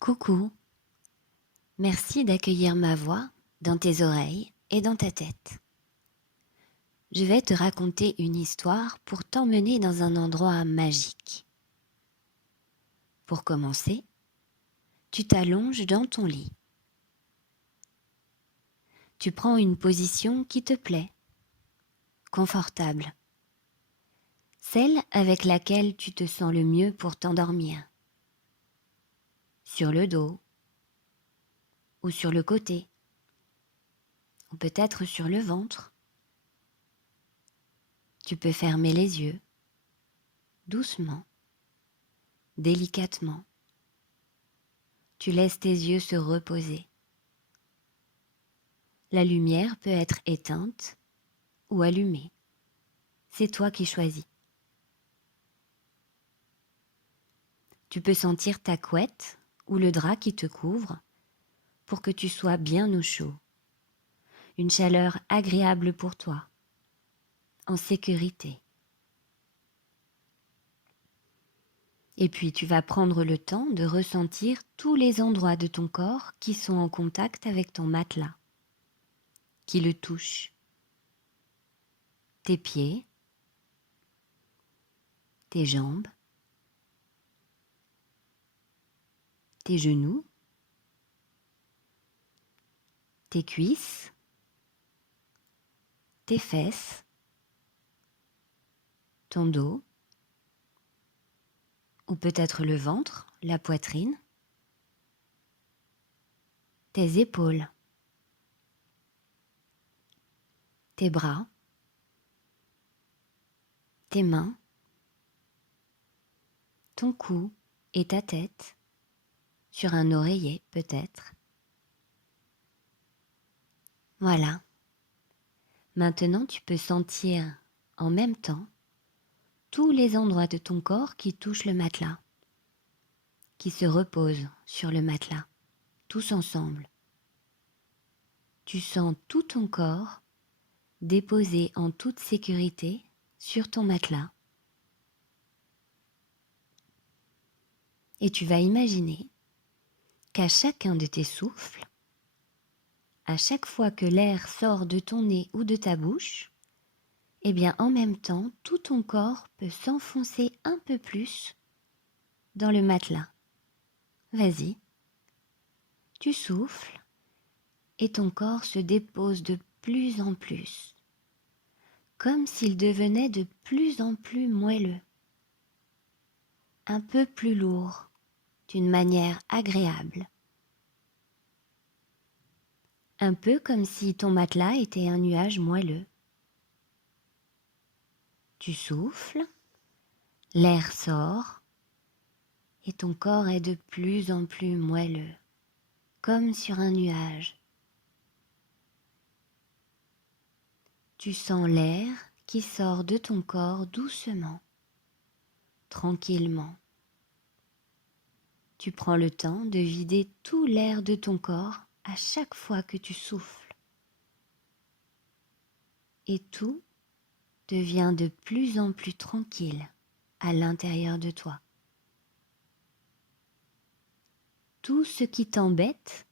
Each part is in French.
Coucou, merci d'accueillir ma voix dans tes oreilles et dans ta tête. Je vais te raconter une histoire pour t'emmener dans un endroit magique. Pour commencer, tu t'allonges dans ton lit. Tu prends une position qui te plaît, confortable, celle avec laquelle tu te sens le mieux pour t'endormir. Sur le dos, ou sur le côté, ou peut-être sur le ventre. Tu peux fermer les yeux, doucement, délicatement. Tu laisses tes yeux se reposer. La lumière peut être éteinte ou allumée. C'est toi qui choisis. Tu peux sentir ta couette ou le drap qui te couvre pour que tu sois bien au chaud. Une chaleur agréable pour toi, en sécurité. Et puis tu vas prendre le temps de ressentir tous les endroits de ton corps qui sont en contact avec ton matelas, qui le touchent. Tes pieds, tes jambes, tes genoux, tes cuisses, tes fesses, ton dos, ou peut-être le ventre, la poitrine, tes épaules, tes bras, tes mains, ton cou et ta tête, sur un oreiller peut-être. Voilà. Maintenant, tu peux sentir en même temps tous les endroits de ton corps qui touchent le matelas, qui se reposent sur le matelas, tous ensemble. Tu sens tout ton corps déposé en toute sécurité sur ton matelas. Et tu vas imaginer qu'à chacun de tes souffles, à chaque fois que l'air sort de ton nez ou de ta bouche, eh bien en même temps, tout ton corps peut s'enfoncer un peu plus dans le matelas. Vas-y, tu souffles et ton corps se dépose de plus en plus, comme s'il devenait de plus en plus moelleux, un peu plus lourd, d'une manière agréable. Un peu comme si ton matelas était un nuage moelleux. Tu souffles, l'air sort et ton corps est de plus en plus moelleux, comme sur un nuage. Tu sens l'air qui sort de ton corps doucement, tranquillement. Tu prends le temps de vider tout l'air de ton corps à chaque fois que tu souffles. Et tout devient de plus en plus tranquille à l'intérieur de toi. Tout ce qui t'embête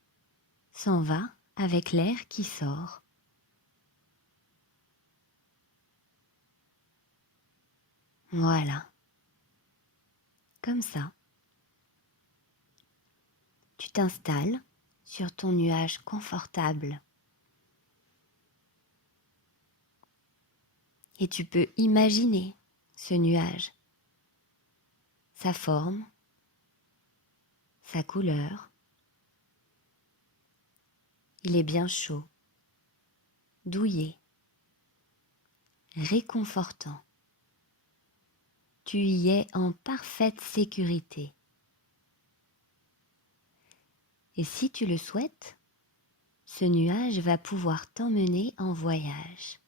s'en va avec l'air qui sort. Voilà, comme ça. Tu t'installes sur ton nuage confortable. Et tu peux imaginer ce nuage, sa forme, sa couleur. Il est bien chaud, douillet, réconfortant. Tu y es en parfaite sécurité. Et si tu le souhaites, ce nuage va pouvoir t'emmener en voyage.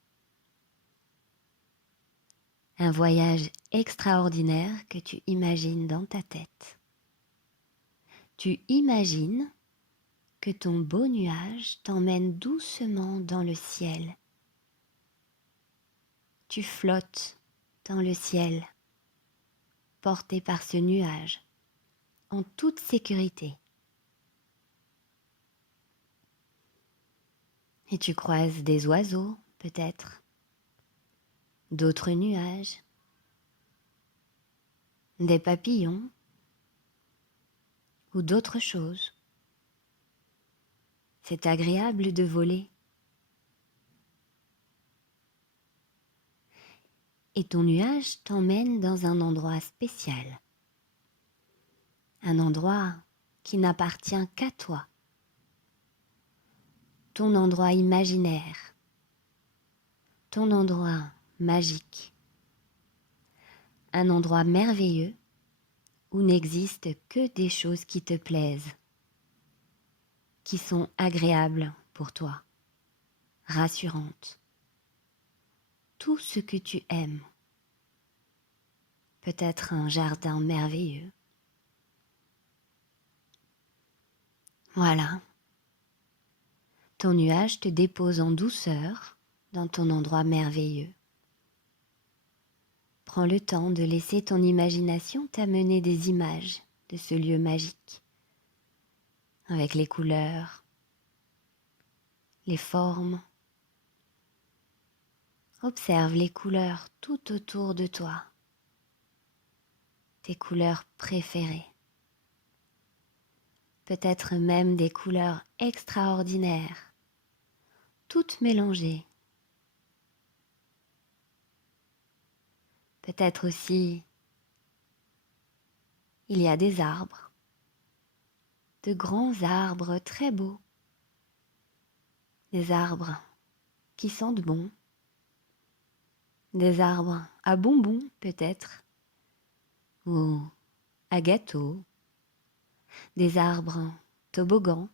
Un voyage extraordinaire que tu imagines dans ta tête. Tu imagines que ton beau nuage t'emmène doucement dans le ciel. Tu flottes dans le ciel, porté par ce nuage, en toute sécurité. Et tu croises des oiseaux, peut-être, d'autres nuages, des papillons ou d'autres choses. C'est agréable de voler. Et ton nuage t'emmène dans un endroit spécial. Un endroit qui n'appartient qu'à toi. Ton endroit imaginaire. Ton endroit magique. Un endroit merveilleux où n'existent que des choses qui te plaisent, qui sont agréables pour toi, rassurantes. Tout ce que tu aimes. Peut-être un jardin merveilleux. Voilà. Ton nuage te dépose en douceur dans ton endroit merveilleux. Prends le temps de laisser ton imagination t'amener des images de ce lieu magique, avec les couleurs, les formes. Observe les couleurs tout autour de toi, tes couleurs préférées. Peut-être même des couleurs extraordinaires, toutes mélangées. Peut-être aussi, il y a des arbres, de grands arbres très beaux, des arbres qui sentent bon, des arbres à bonbons peut-être, ou à gâteaux, des arbres toboggans,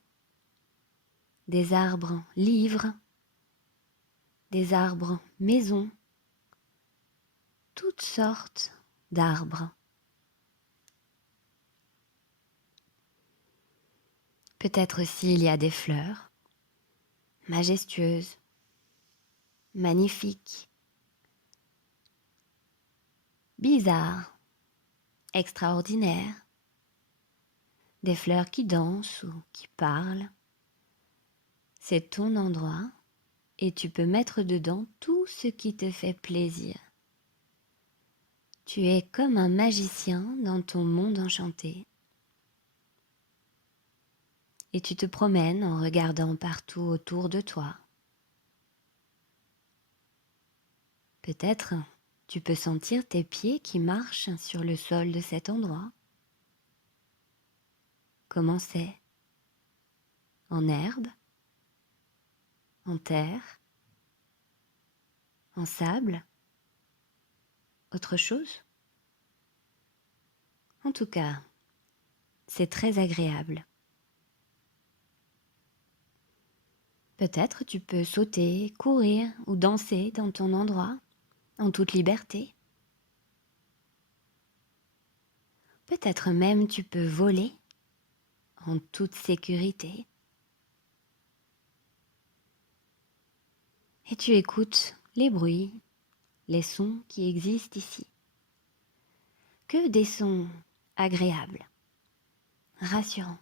des arbres livres, des arbres maisons, toutes sortes d'arbres. Peut-être aussi il y a des fleurs, majestueuses, magnifiques, bizarres, extraordinaires, des fleurs qui dansent ou qui parlent. C'est ton endroit et tu peux mettre dedans tout ce qui te fait plaisir. Tu es comme un magicien dans ton monde enchanté. Et tu te promènes en regardant partout autour de toi. Peut-être tu peux sentir tes pieds qui marchent sur le sol de cet endroit. Comment c'est? En herbe? En terre? En sable? Autre chose? En tout cas, c'est très agréable. Peut-être tu peux sauter, courir ou danser dans ton endroit, en toute liberté. Peut-être même tu peux voler en toute sécurité. Et tu écoutes les bruits, les sons qui existent ici. Que des sons agréables, rassurants,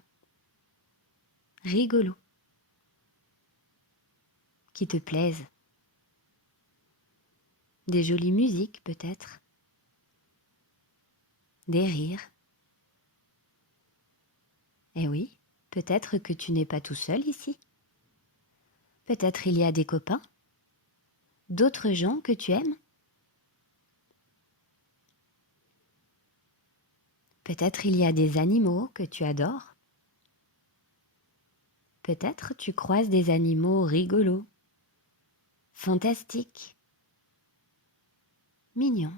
rigolos, qui te plaisent. Des jolies musiques peut-être, des rires. Eh oui, peut-être que tu n'es pas tout seul ici. Peut-être il y a des copains, d'autres gens que tu aimes. Peut-être il y a des animaux que tu adores. Peut-être tu croises des animaux rigolos, fantastiques, mignons.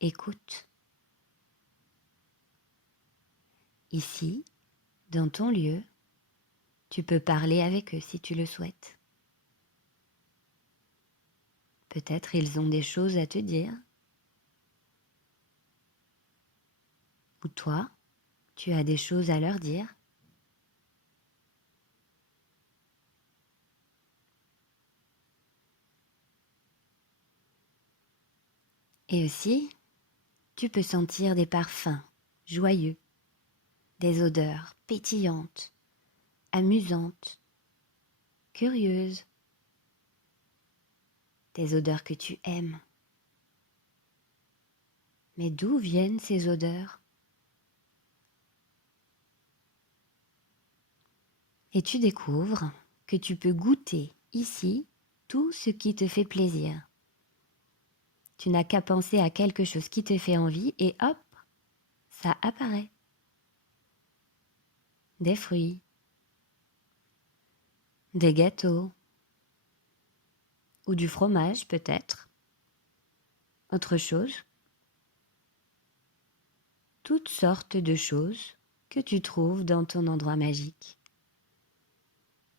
Écoute. Ici, dans ton lieu, tu peux parler avec eux si tu le souhaites. Peut-être ils ont des choses à te dire. Ou toi, tu as des choses à leur dire. Et aussi, tu peux sentir des parfums joyeux, des odeurs pétillantes, amusantes, curieuses, des odeurs que tu aimes. Mais d'où viennent ces odeurs? Et tu découvres que tu peux goûter ici tout ce qui te fait plaisir. Tu n'as qu'à penser à quelque chose qui te fait envie et hop, ça apparaît. Des fruits, des gâteaux, ou du fromage peut-être. Autre chose, toutes sortes de choses que tu trouves dans ton endroit magique.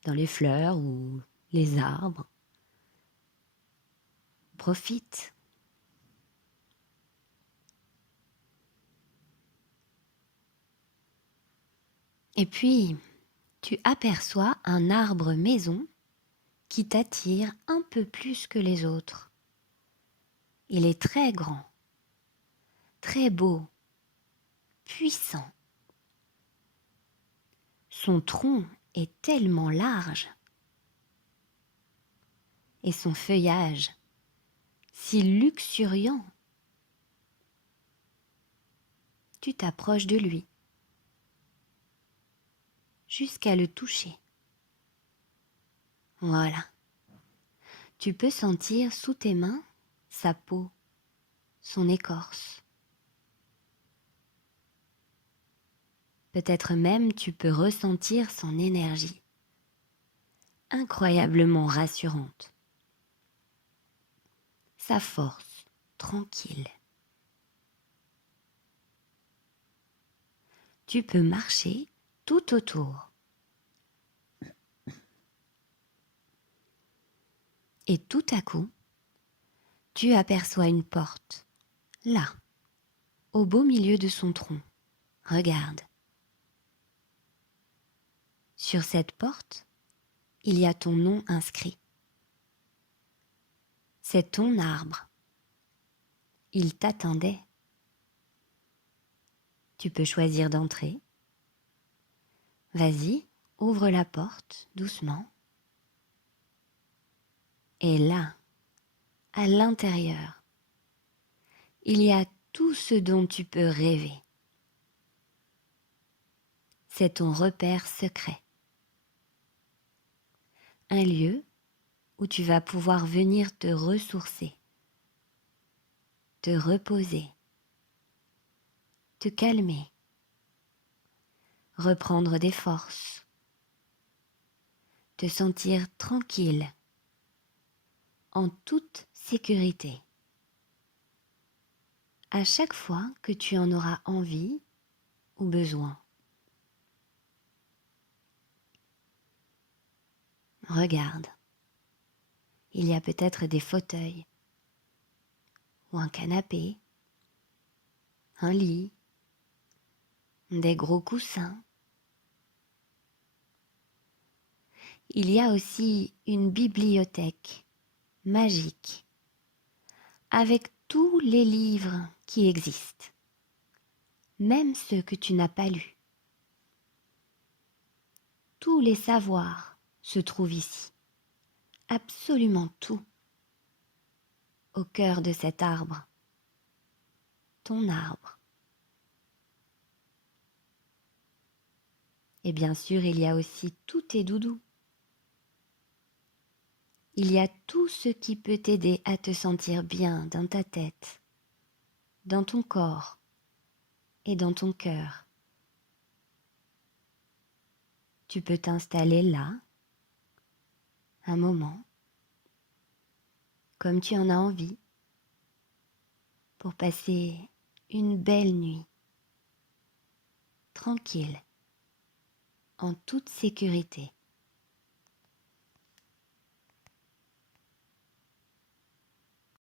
Dans les fleurs ou les arbres. Profite. Et puis, tu aperçois un arbre maison qui t'attire un peu plus que les autres. Il est très grand, très beau, puissant. Son tronc est tellement large et son feuillage si luxuriant. Tu t'approches de lui jusqu'à le toucher. Voilà. Tu peux sentir sous tes mains sa peau, son écorce. Peut-être même tu peux ressentir son énergie, incroyablement rassurante. Sa force, tranquille. Tu peux marcher tout autour. Et tout à coup, tu aperçois une porte, là, au beau milieu de son tronc. Regarde. Sur cette porte, il y a ton nom inscrit. C'est ton arbre. Il t'attendait. Tu peux choisir d'entrer. Vas-y, ouvre la porte doucement. Et là, à l'intérieur, il y a tout ce dont tu peux rêver. C'est ton repère secret. Un lieu où tu vas pouvoir venir te ressourcer, te reposer, te calmer, reprendre des forces, te sentir tranquille, en toute sécurité. À chaque fois que tu en auras envie ou besoin. Regarde, il y a peut-être des fauteuils, ou un canapé, un lit, des gros coussins. Il y a aussi une bibliothèque magique avec tous les livres qui existent, même ceux que tu n'as pas lus. Tous les savoirs se trouvent ici, absolument tout, au cœur de cet arbre, ton arbre. Et bien sûr, il y a aussi tous tes doudous. Il y a tout ce qui peut t'aider à te sentir bien dans ta tête, dans ton corps et dans ton cœur. Tu peux t'installer là, un moment, comme tu en as envie, pour passer une belle nuit, tranquille, en toute sécurité.